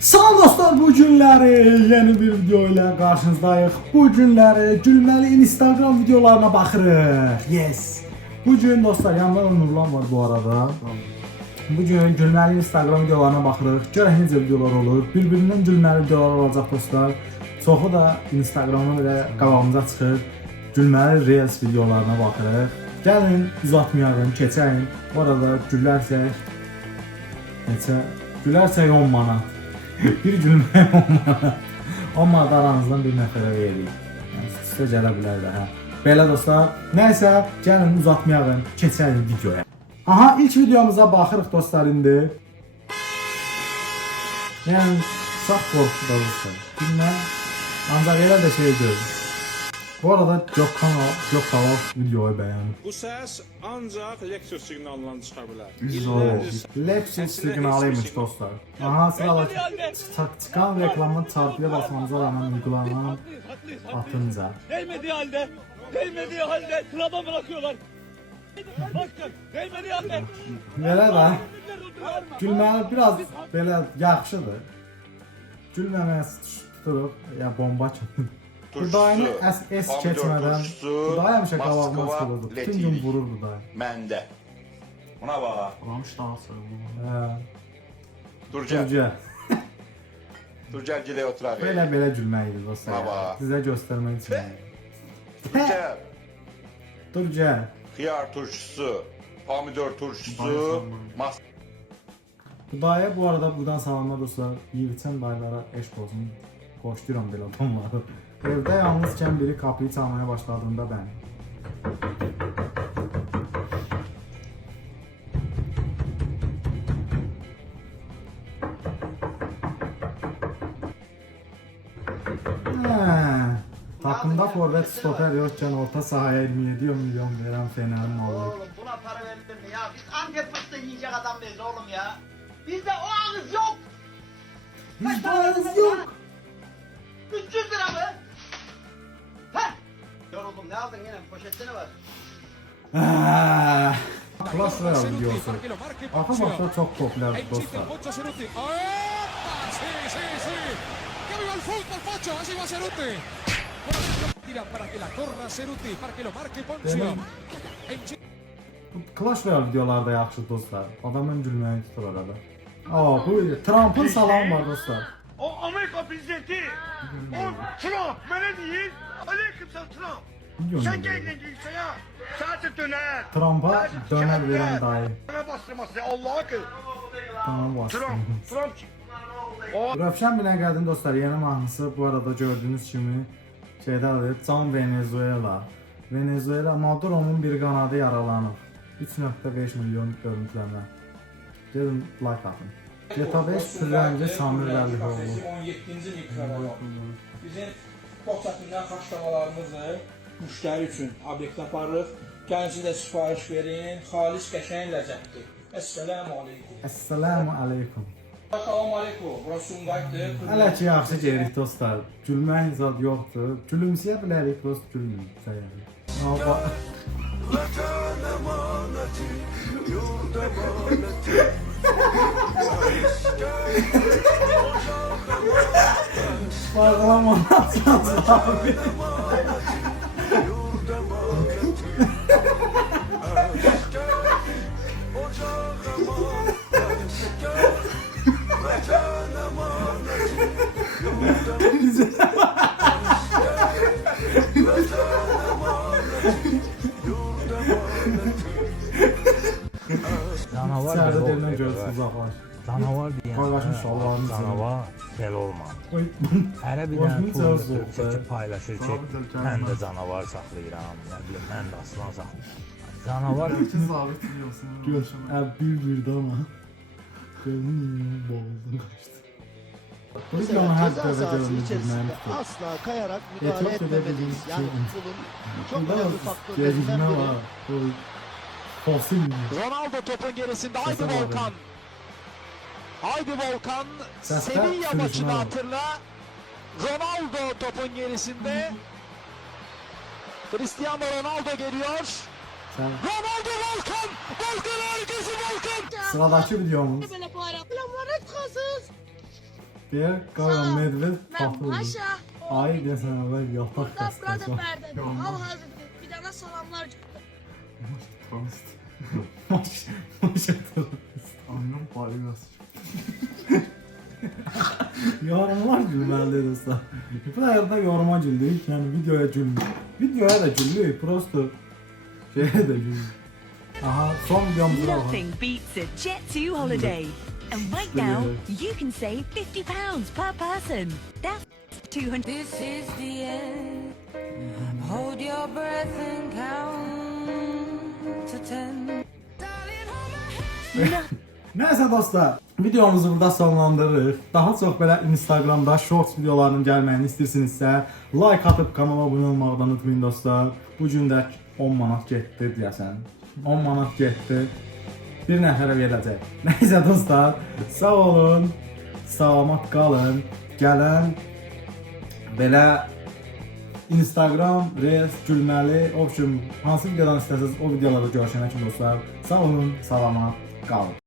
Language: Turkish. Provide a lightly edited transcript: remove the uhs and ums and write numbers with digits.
Salam dostlar, bu günləri yeni bir video ilə qarşınızdayıq. Bu günləri gülməli Instagram videolarına baxırıq. Yes. Bu gün dostlar, yanımda Nurlan var bu arada. Bu gün gülməli Instagram videolarına baxırıq. Görək necə videolar olur. Bir-birindən gülməli videolar olacaq dostlar. Çoxu da Instagramda belə qabağımıza çıxır. Gülməli Reels videolarına baxırıq. Gəlin uzatmayalım, keçək. Bu arada gülərsək 10 manat. Bir gülməyə 10 manat. 10 manat aranızdan bir nəfərə veririk. Yəni, üstə gələ bilər də, hə. Belə dostlar, nəysə, gəlin uzatmayalım, keçəlim videoya. Aha, ilk videomuza baxırıq dostlar indi. Yəni, sağ qorxu da dostlar. Bilməm, ancaq elə də şey görürüm. Bu arada Gökkanal videoyu bəyəndim. Bu səs ancaq Lexus siqnalından çıxa bilər. Lexus siqnalıymış dostlar. Aha, sırada çıkan reklamın çarpıya basmanıza rağmen uygulanan atınca. Değmediği halde klaba bırakıyorlar. Bakın, değmediği halde. Belə də, gülməli biraz belə yaxşıdır. Gülməməyə tuturuq, ya bomba kimi. Budayını es keçmədən, Buday həmişə qabağıma çıxılırdı. Bütün gün vurur Buday. Məndə. Buna bax. Alamış daha sonra. Durca. Durca gilə oturaq. Belə gülməkdir dostlar. Baba. Sizə göstərmək üçün. Durca. Durca. Xiyar turşusu, pomidor turşusu, mas. Budaya bu arada buradan salamlar dostlar. Yiğitçən dayılara eşq olsun. Xoşlayıram belə adamları. Evdə yalnızkən biri qapıyı çalmaya başladığında ben. Takımda forvet stoper yokken orta sahaya 27 milyon veren Fener'in olur. Oğlum buna para verilir mi ya? Biz Antep fıstığı yiyecek adam değiliz oğlum ya. Bizde o ağız yok. Bizde ağız yok. 300 lira mı? Heh. Yoruldum, ne aldın yine? Poşette ne var? Klas Real videosu. Arka başta çok popüler dostlar. Clash Royale videolarda yaxşı dostlar. Adamın gülməyi tutur arada. Aa, bu Trump'ın salamı var dostlar. O Amerika prezidenti, o Trump, böyle değil. Aleykümselam Trump. Sen geldin ya. Saati döner. Trump'a döner veren dayı. Bana bastırması Allah'a kıl. Tamam bastım. Trump. Rövşən Binəqədin dostlar yeni mahnısı bu arada gördüğünüz kimi şeydədir. Can Venezuela. Venezuela Maduro'nun bir qanadı yaralanır. 3.5 milyon görüntüləmə. Gelin like atın. GTA 5 sürənci Samir Əlioğlu. 17-ci mikrorayon. Bizim çox çətindən xaçlamalarımızı müştəri üçün obyektə aparırıq. Gəlin siz də sifariş verin. Xalis qəşəng ləzzətli. Əssəlamu aleykum. Əssəlamu aleykum. Assalamu aleykum. Burası Sumqayıtdır. Hələ ki yaxşı gelirik dostlar. Gülmək zad yoxdur. Gülümsəyə bilərik dost gülməyək. Bağlama atacağız abi. Canavar İçeride belə derinden olur. görürsünüz uzaklaş. Canavar deyəndə Paylaşın şalvarınızı. canavar belə olmaz. Oy, Hərə bir Başını dənə pul çarpsın. götürüb çəkib paylaşır ki, Tabii, tabii, mən də tabii. canavar saxlayıram, nə bilim, mən də aslan saxlayıram. Canavar Sabit biliyorsun. Gör, bir ama. Gönlüm boğuldum kaçtı. Bu videonun her Ceza tarafa sahası görünür içerisinde bilmem. asla kayarak müdahale Etiyopya'da etmemeliyiz. dediğimiz Yani şey- bunun çok Burada önemli faktörlerinden gezme biri. var. O fosil. Ronaldo topun gerisinde. Haydi Sese bak. Volkan. Haydi Volkan. Sesler Sevilla sürüsüne maçını bak. hatırla. Ronaldo topun gerisinde. Cristiano Ronaldo geliyor. Sen Ronaldo Volkan. Volkan herkesi Volkan. sıradaki videomuz. Deyə qalan medved Ben tapıldı. Maşa. Ay desən əvvəl yataq Burada xəstəsi. burada Ferdi. Hal-hazırda bir dana salamlar çıxdı. Maşa terörist. Annem baligası. Yorumlar gülməlidir dostlar. Bu da yoruma güldük, yəni videoya gülmür. Videoya da güldük, prosto şeyə də güldük. Aha, son videomuzda baxın. Nothing beats a Jet2 holiday. And right now, you can save £50 per person. That's 200. This is the end. Hold your breath and count to 10. Nəysə dostlar, videomuzu burada sonlandırırıq. Daha çox belə Instagramda shorts videolarının gəlməyini istəyirsinizsə, like atıb kanala abunə olmaqdan unutmayın dostlar. Bu gün də 10 manat getdi deyəsən. 10 manat getdi. Bir nəfərə veriləcək. Nəysə dostlar, sağ olun, salamat qalın. Gələn belə Instagram, Reels, gülməli, option hansı videodan istəsəniz o videolarda görüşənə kimi dostlar. Sağ olun, salamat qalın.